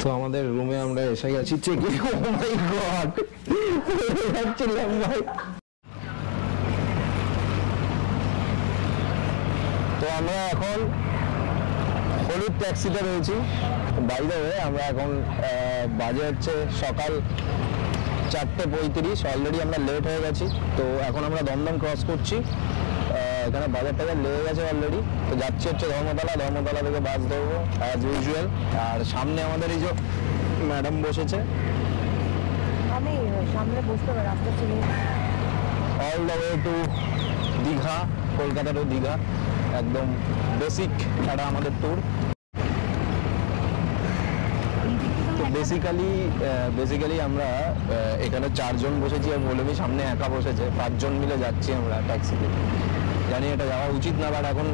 তো আমাদের রুমে আমরা এসে গেছি চেকিং। ও মাই গড, যাচ্ছিলাম ভাই। তো আমরা এখন হলুদ ট্যাক্সিতে রয়েছি। বাই দ্য ওয়ে আমরা এখন বাজে হচ্ছে সকাল 4:35। অলরেডি আমরা লেট হয়ে গেছি। তো এখন আমরা দমদম ক্রস করছি। এখানে বাজার টাজার লেগে গেছে অলরেডি। তো যাচ্ছি হচ্ছে ধর্মতলা থেকে বাস ধরবো অ্যাজ ইউজুয়াল। আর সামনে আমাদের এই যে ম্যাডাম বসেছে, আমি সামনে বসতে পারি, রাস্তা ছিল all the way to Digha, Kolkata to Digha. একদম বেসিক একটা আমাদের ট্যুর। তো বেসিক্যালি আমরা এখানে 4 জন বসেছি আর বলবি সামনে একা বসেছে। 5 জন মিলে যাচ্ছি আমরা ট্যাক্সিতে। জানি এটা যাওয়া উচিত না, বাট এখন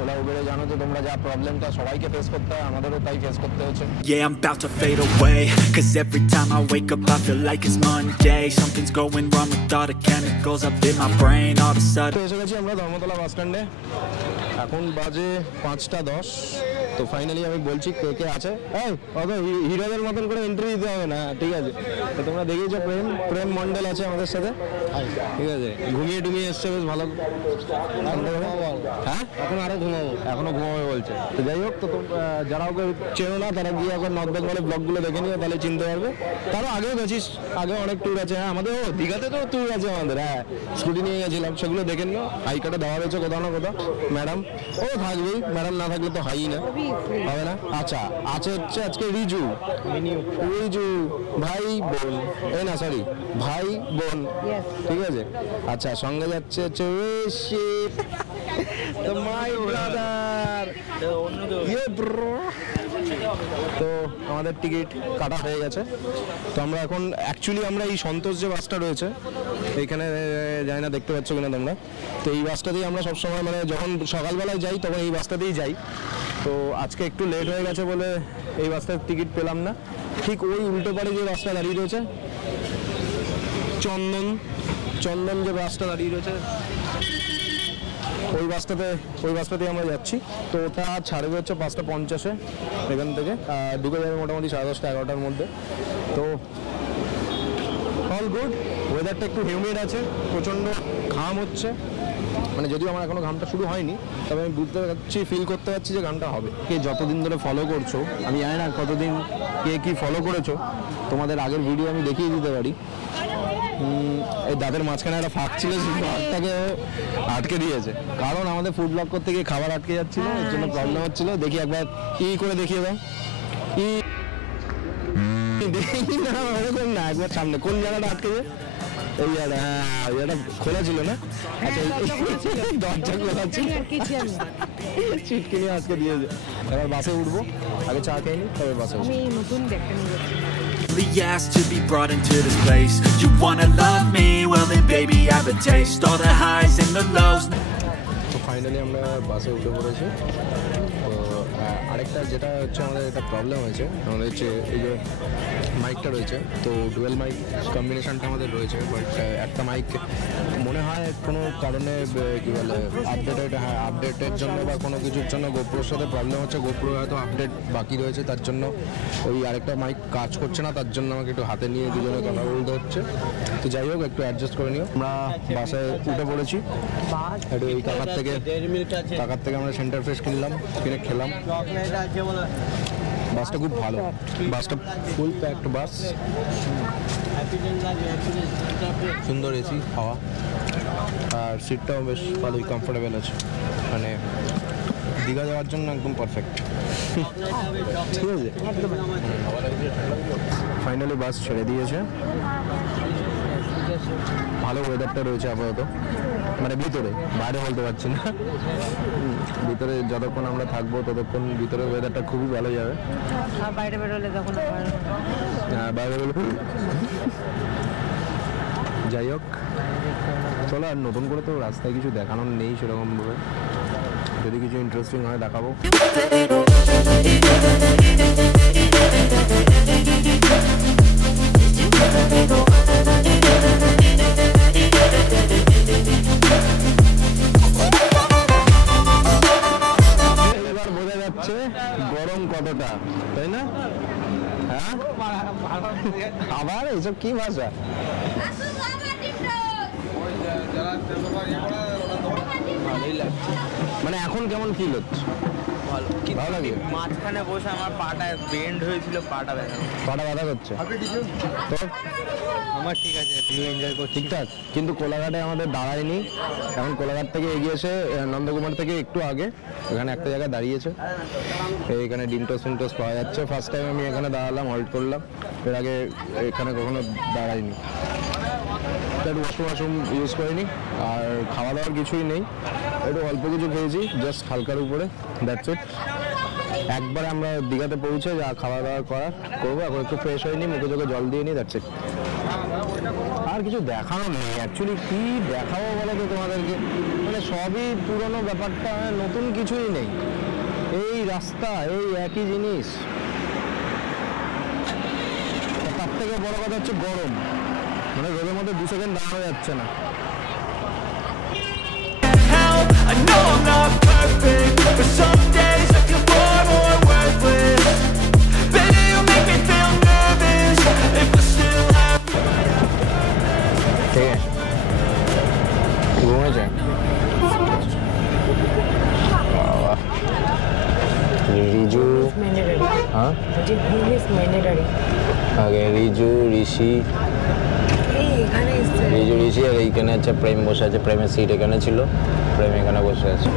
ওলা উবেরে জানো তো তোমরা যা প্রবলেমটা সবাইকে ফেস করতে হয়, আমাদেরও তাই ফেস করতে হচ্ছে। Yeah, I'm about to fade away, cause every time I wake up I feel like it's Monday. Something's going wrong with all the chemicals up in my brain all of a sudden. তো এসে গেছি আমরা ধর্মতলা বাস স্ট্যান্ডে। এখন বাজে 5:10। তো finally আমি বলছি কে কে আছে। এই অত হিরোদের মতন করে এন্ট্রি দিতে হবে না, ঠিক আছে? তো তোমরা দেখেছো প্রেম মন্ডল আছে আমাদের সাথে, ঠিক আছে? ঘুমিয়ে টুমিয়ে এসছে বেশ ভালো। হ্যাঁ এখন আরো এখনো ঘুমাবে বলছে। তো যাই হোক, তো যারা ওকে চেনো না তারা গিয়ে এখন নর্থ বেঙ্গলে ব্লগগুলো দেখে নিও, তাহলে চিনতে পারবে। তারও আগেও গেছিস, আগে অনেক ট্যুর আছে। হ্যাঁ আমাদের দীঘাতে তো ট্যুর আছে আমাদের। হ্যাঁ স্কুটি নিয়ে গেছিলাম, সেগুলো দেখে নিও। হাই কার্ডে দেওয়া রয়েছে কোথাও না কোথাও। ম্যাডাম ও থাকবেই, ম্যাডাম না থাকলে তো হাই না হবে না। আচ্ছা আছে হচ্ছে আজকে রিজু ভাই বোন, এই না সরি ভাই বোন, ঠিক আছে? আচ্ছা সঙ্গে যাচ্ছে হচ্ছে তো মাই ব্রাদার, ইয়ে ব্রো। তো আমাদের টিকিট কাটা হয়ে গেছে। তো আমরা এখন অ্যাকচুয়ালি আমরা এই সন্তোষ যে বাসটা রয়েছে এইখানে, যাই না দেখতে পাচ্ছ কিনা তোমরা, তো এই বাসটাতেই আমরা সবসময় মানে যখন সকালবেলায় যাই তখন এই বাসটাতেই যাই। তো আজকে একটু লেট হয়ে গেছে বলে এই বাসটার টিকিট পেলাম না। ঠিক ওই উল্টো পারে যে বাসটা দাঁড়িয়ে রয়েছে, চন্দন যে বাসটা দাঁড়িয়ে রয়েছে, ওই বাসটাতেই আমরা যাচ্ছি। তো ওটা ছাড়বে হচ্ছে 5:50 এখান থেকে, ঢুকে যাবে মোটামুটি 10:30-11টার মধ্যে। তো অল গুড। ওয়েদারটা একটু হিউমিড আছে, প্রচণ্ড ঘাম হচ্ছে। মানে যদিও আমার এখনো ঘামটা শুরু হয়নি, তবে আমি বুঝতে পারছি, ফিল করতে পারছি যে ঘামটা হবে। কে যতদিন ধরে ফলো করছো, আমি জানি না কতদিন কে কি ফলো করেছো, তোমাদের আগের ভিডিও আমি দেখিয়ে দিতে পারি। এই দাঁতের মাঝখানে একটা ফাঁক ছিল, সেই ফাঁকটাকে আটকে দিয়েছে, কারণ আমাদের ফুড ব্লগ করতে গিয়ে খাবার আটকে যাচ্ছিল, এর জন্য প্রবলেম হচ্ছিল। দেখি একবার করে দেখিয়ে দাও। দেখি না ওরকম না, একবার সামনে কোন জায়গাটা আটকে যায়, এই জায়গাটা। হ্যাঁ এটা খোলা ছিল না? আচ্ছা দরজা খোলা ছিল, ছিটকে নিয়ে আজকে দিয়েছে। এবার বাসে উঠবো, আগে চা খেয়ে নি তবে বাসে উঠবো। Asked to be brought into this place. You wanna love me? Well then baby I have a taste. All the highs and the lows. তো ফাইনালি আমরা বাসে উঠে পড়েছি। তো আরেকটা যেটা হচ্ছে আমাদের একটা প্রবলেম হয়েছে, আমাদের হচ্ছে এই যে মাইকটা রয়েছে, তো ডুয়েল মাইক কম্বিনেশনটা আমাদের রয়েছে, বাট একটা মাইক মনে হয় কোনো কারণে কী বলে আপডেটের জন্য বা কোনো কিছুর জন্য গোপ্রোর সাথে প্রবলেম হচ্ছে। গোপ্রো হয়তো আপডেট বাকি রয়েছে, তার জন্য ওই আরেকটা মাইক কাজ করছে না, তার জন্য আমাকে একটু হাতে নিয়ে দুজনে কথা বলতে হচ্ছে। তো যাই হোক একটু অ্যাডজাস্ট করে নিও। আমরা বাসে উঠে পড়েছি, একটু এই কাকার থেকে আমরা সেন্টার ফ্রেশ কিনলাম, কিনে খেলাম। বাসটা খুব ভালো, বাসটা ফুল প্যাকড বাস, সুন্দর এসি হাওয়া, আর সিটটাও বেশ ভালোই কমফোর্টেবল আছে, মানে দীঘা যাওয়ার জন্য একদম পারফেক্ট। ঠিক আছে, ফাইনালি বাস ছেড়ে দিয়েছে। ভালো ওয়েদারটা রয়েছে আপাতত, মানে ভিতরে, বাইরে বলতে পারছি না। ভিতরে যতক্ষণ আমরা থাকবো ততক্ষণ ভিতরে ওয়েদারটা খুবই ভালো যাবে। বাইরে বেরোলে তখন হ্যাঁ বাইরে বেরোলে। যাই হোক চলো, আর নতুন করে তো রাস্তায় কিছু দেখানোর নেই সেরকমভাবে, যদি কিছু ইন্টারেস্টিং হয় দেখাবো। আবার এইসব কি ভাষা? মানে এখন কেমন ফিল হচ্ছে? ভালো লাগে। মাঝখানে বসে আমার পাটা বেন্ড হয়েছিল, পাটা ব্যথা করছে। তো আমার ঠিক আছে, ভিউ এনজয় করছি ঠিকঠাক। কিন্তু কোলাঘাটে আমাদের দাঁড়ায়নি, এখন কোলাঘাট থেকে এগিয়ে এসে নন্দকুমার থেকে একটু আগে এখানে একটা জায়গায় দাঁড়িয়েছে। এইখানে ডিমটোস ফিনটোস পাওয়া যাচ্ছে। ফার্স্ট টাইম আমি এখানে দাঁড়ালাম, হল্ট করলাম, এর আগে এখানে কখনো দাঁড়াইনি। একটু ওয়াশরুম ইউজ করিনি, আর খাওয়া দাওয়ার কিছুই নেই, একটু অল্প কিছু খেয়েছি জাস্ট হালকার উপরে, দ্যাটস ইট। একবারে আমরা দীঘাতে পৌঁছে যা খাওয়া দাওয়া করবো, এখন একটু ফ্রেশ হয়নি, মুখে চোখে জল দিয়ে নিই, দ্যাটস ইট। আর কিছু দেখানো নেই অ্যাকচুয়ালি। কি দেখাবো বলো তো তোমাদেরকে? মানে সবই পুরনো ব্যাপারটা, নতুন কিছুই নেই। এই রাস্তা, এই একই জিনিস। তার থেকে বড় কথা হচ্ছে গরম, মানে রোদের মধ্যে 2 সেকেন্ড দাঁড়ানো যাচ্ছে না। I know I'm not perfect, but some days I feel far more worthless. Baby, you make me feel nervous. If I still have ঠিক আছে, ঘুমেছে রিজু, হ্যাঁ আগে রিজু ঋষি, রিজু ঋষি, আর এইখানে হচ্ছে প্রেম বসে আছে। প্রেমের সিট এখানে ছিল, প্রেম এখানে বসে আছে।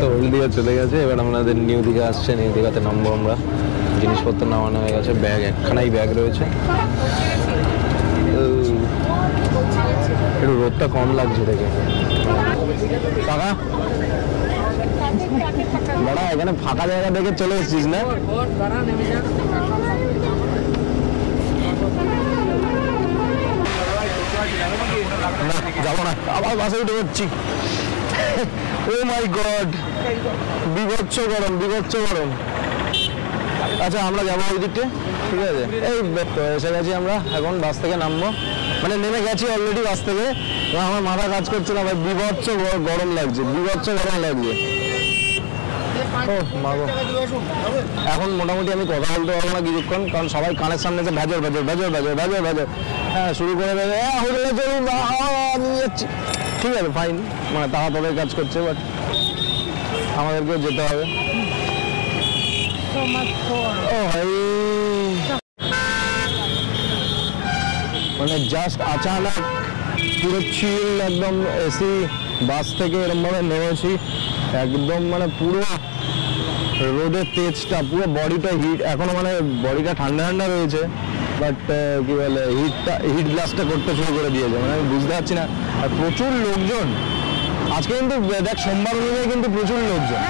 তো ওল্ড দীঘা চলে গেছে, এবার আমাদের নিউ দীঘা আসছে। নিউ দীঘাতে নামবো আমরা। জিনিসপত্র নামানো হয়ে গেছে, ব্যাগ একখানাই ব্যাগ রয়েছে। একটু রোদটা কম লাগছে দেখে। কাকা দাঁড়া, এখানে ফাঁকা জায়গা দেখে চলে এসেছিস না? যাবো না, আবার বাসে উঠে যাচ্ছি। ও মাই গড, বিভৎস গরম, বিভৎস গরম। আচ্ছা আমরা যাবো ওই দিকটা, ঠিক আছে? এই এসে গেছি আমরা, এখন বাস থেকে নামবো, মানে নেমে গেছি অলরেডি বাস থেকে। আমার মাথা কাজ করছে না ভাই, বিভৎস গরম লাগছে, বিভৎস গরম লাগছে। এখন মোটামুটি আমি কথা বলতে পারবো না কিছুক্ষণ, কারণ সবাই কানের সামনে এসে ভেজর ভেজর ভেজর ভেজর ভেজর ভেজর হ্যাঁ শুরু করে দেবে। হোটেলে চলুন, নিয়ে যাচ্ছি, ঠিক আছে ফাইন, মানে তারা তাদের কাজ করছে, বাট আমাদেরকেও যেতে হবে। ও ভাই, মানে জাস্ট আচানক পুরো চিল একদম এসি বাস থেকে এরকমভাবে নেমেছি, একদম মানে পুরো রোদের তেজটা, পুরো বডিটা হিট, এখনো মানে বডিটা ঠান্ডা ঠান্ডা রয়েছে, বাট কি বলে হিট ব্লাস্টটা করতে শুরু করে দিয়েছে, মানে আমি বুঝতে পারছি না। আর প্রচুর লোকজন আজকে, কিন্তু দেখ সোমবার অনুযায়ী কিন্তু প্রচুর লোকজন,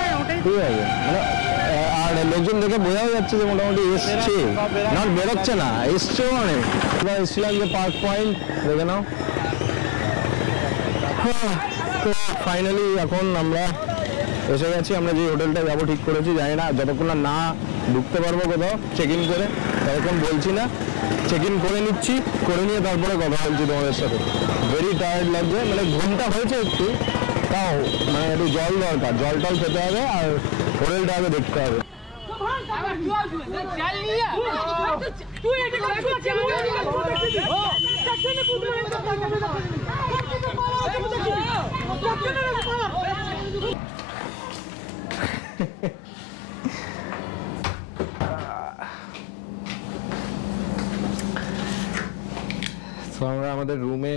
ঠিক আছে? মানে আর লোকজন দেখে বোঝাও যাচ্ছে যে মোটামুটি এসছে, না বেরোচ্ছে না, এসছেও অনেক। আমরা এসেছিলাম যে পার্ক পয়েন্ট, দেখে নাও। তো ফাইনালি এখন আমরা এসে গেছি। আমরা যে হোটেলটা যাবো ঠিক করেছি, জানি না যতক্ষণ না ঢুকতে পারবো কোথাও চেক ইন করে, ততক্ষণ বলছি না। চেক ইন করে নিচ্ছি, করে নিয়ে তারপরে কথা বলছি তোমাদের সাথে। ভেরি টায়ার্ড লাগছে, মানে ঘুমটা হয়েছে একটু, তাও মানে একটু জল দরকার, জল টল খেতে হবে, আর হোটেলটা আগে দেখতে হবে। তো আমরা আমাদের রুমে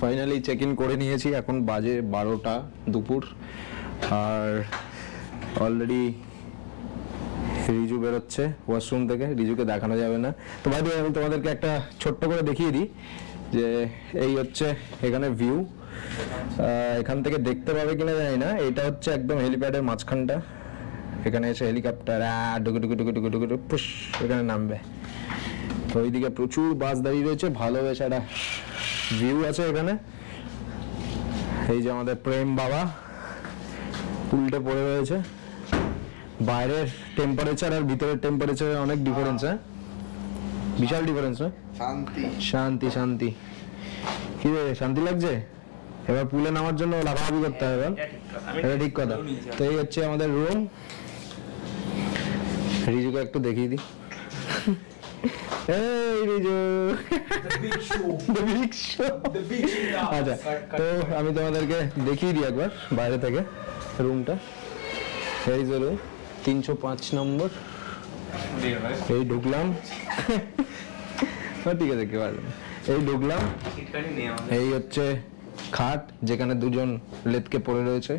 ফাইনালি চেক ইন করে নিয়েছি। এখন বাজে 12টা দুপুর, আর অলরেডি রিজু বেরোচ্ছে ওয়াশরুম থেকে। রিজুকে দেখানো যাবে না, তো ভাই আমি তোমাদেরকে একটা ছোট্ট করে দেখিয়ে দিই যে এই হচ্ছে এখানে ভিউ। এখান থেকে দেখতে পাবে কিনা জানি না, এটা হচ্ছে একদম হেলিপ্যাডের মাঝখানটা। এখানে এসে হেলিকপ্টার ডুকু ডুকু ডুকু ডুকু ডুকু পুশ এখানে নামবে। তো ওইদিকে প্রচুর বাস দাঁড়িয়ে রয়েছে, ভালো বেশ একটা ভিউ আছে এখানে। এই যে আমাদের প্রেম বাবা উল্টে পড়ে রয়েছে। বাইরের টেম্পারেচার আর ভিতরের টেম্পারেচারের অনেক ডিফারেন্স, হ্যাঁ বিশাল ডিফারেন্স। শান্তি শান্তি শান্তি, কি রে শান্তি লাগছে? এবার পুলে নামার জন্য লাফালাফি করতে হবে, এটা ঠিক কথা। তো এই হচ্ছে আমাদের রুম। রিজুকে একটু দেখিয়ে দিই। এই রিজু, আচ্ছা তো আমি তোমাদেরকে দেখিয়ে দিই একবার বাইরে থেকে রুমটা। এই যে রুম 305 নম্বর, এই ঢুকলাম। ঠিক আছে, দেখতে পারলাম। এই ঢুকলাম, এই হচ্ছে খাট যেখানে দুজন লেটকে পড়ে রয়েছে।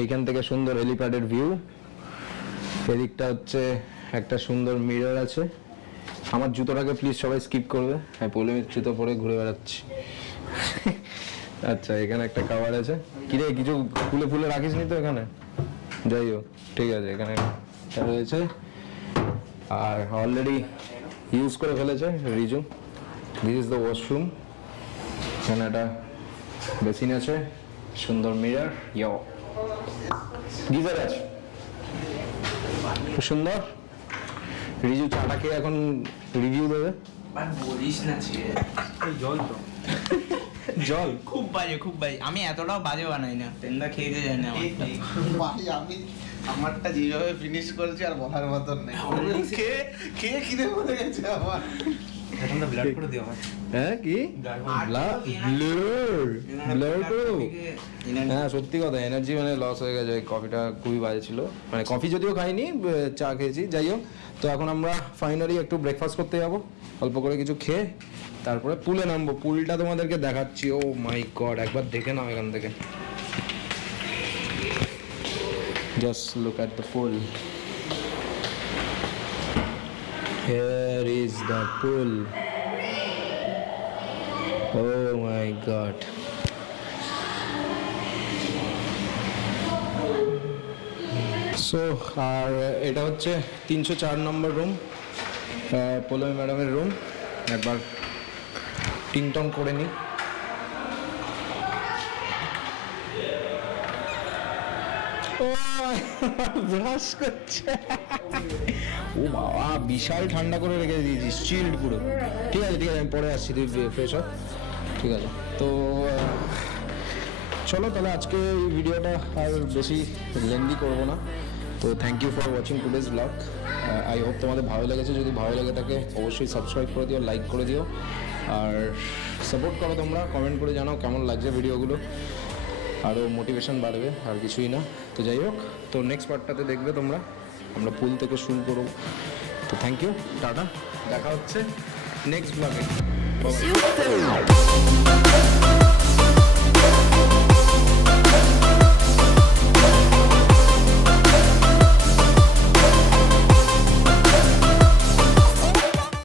এইখান থেকে সুন্দর হেলিপ্যাডের ভিউ। এদিকটা হচ্ছে একটা সুন্দর মিরর আছে। আমার জুতোটাকে প্লিজ সবাই স্কিপ করবে, আমি পোলেমিক জুতো পরে ঘুরে বেড়াচ্ছি। আচ্ছা, এখানে একটা খাবার আছে। কিরে কিছু ফুলে ফুলে রাখিস নি তো এখানে? যাই হোক, ঠিক আছে, এখানে রয়েছে। আর অলরেডি ইউজ করে ফেলেছে Riju. This is the washroom. এখানে একটা বেসিন আছে, সুন্দর মিরর, গিজার আছে, খুব সুন্দর। রিজু চাটাকে এখন রিভিউ দেবে। বলিস না, জল তো জল খুব বাজে, খুব বাজে। আমি এতটাও বাজে বানাই না, তেন্দা খেতে যাই না। আমি আমারটা যেভাবে ফিনিশ করেছি আর বলার মতন নেই। খেয়ে খিদে পড়ে গেছে আমার। ব্লাড করে দিও আমার। হ্যাঁ কি হ্যাঁ, সত্যি কথা, এনার্জি মানে লস হয়ে গেছে। কফিটা খুবই বাজে ছিল, মানে কফি যদিও খাইনি, চা খেয়েছি। যাই হোক, তো এখন আমরা ফাইনালি একটু ব্রেকফাস্ট করতে যাবো, অল্প করে কিছু খেয়ে তারপরে পুলে নামবো। পুলটা তোমাদেরকে দেখাচ্ছি। ও মাই গড, একবার দেখে নাও এখান থেকে। Just look at the pool. Here is the pool. Oh my god. So, আর এটা হচ্ছে 304 নম্বর রুম, পোলমি ম্যাডামের রুম। একবার টিংটং করে নিই। ব্রাশ করছে। ও বাবা, বিশাল ঠান্ডা করে রেখে দিয়েছিস, চিল্ড পুরো। ঠিক আছে ঠিক আছে, আমি পরে আসছি, তুই ফ্রেশ হ। ঠিক আছে, তো চলো তাহলে আজকে এই ভিডিওটা আর বেশি লেন্দি করবো না। তো thank you for watching today's blog. I hope তোমাদের ভালো লেগেছে। যদি ভালো লেগে থাকে অবশ্যই সাবস্ক্রাইব করে দিও, লাইক করে দিও, আর সাপোর্ট করো তোমরা। কমেন্ট করে জানাও কেমন লাগছে ভিডিওগুলো, আরও মোটিভেশন বাড়বে, আর কিছুই না। তো যাই হোক, তো নেক্সট পার্টটাতে দেখবে তোমরা, আমরা পুল থেকে শুরু করবো। তো থ্যাংক ইউ, টাটা, দেখা হচ্ছে নেক্সট ব্লগে।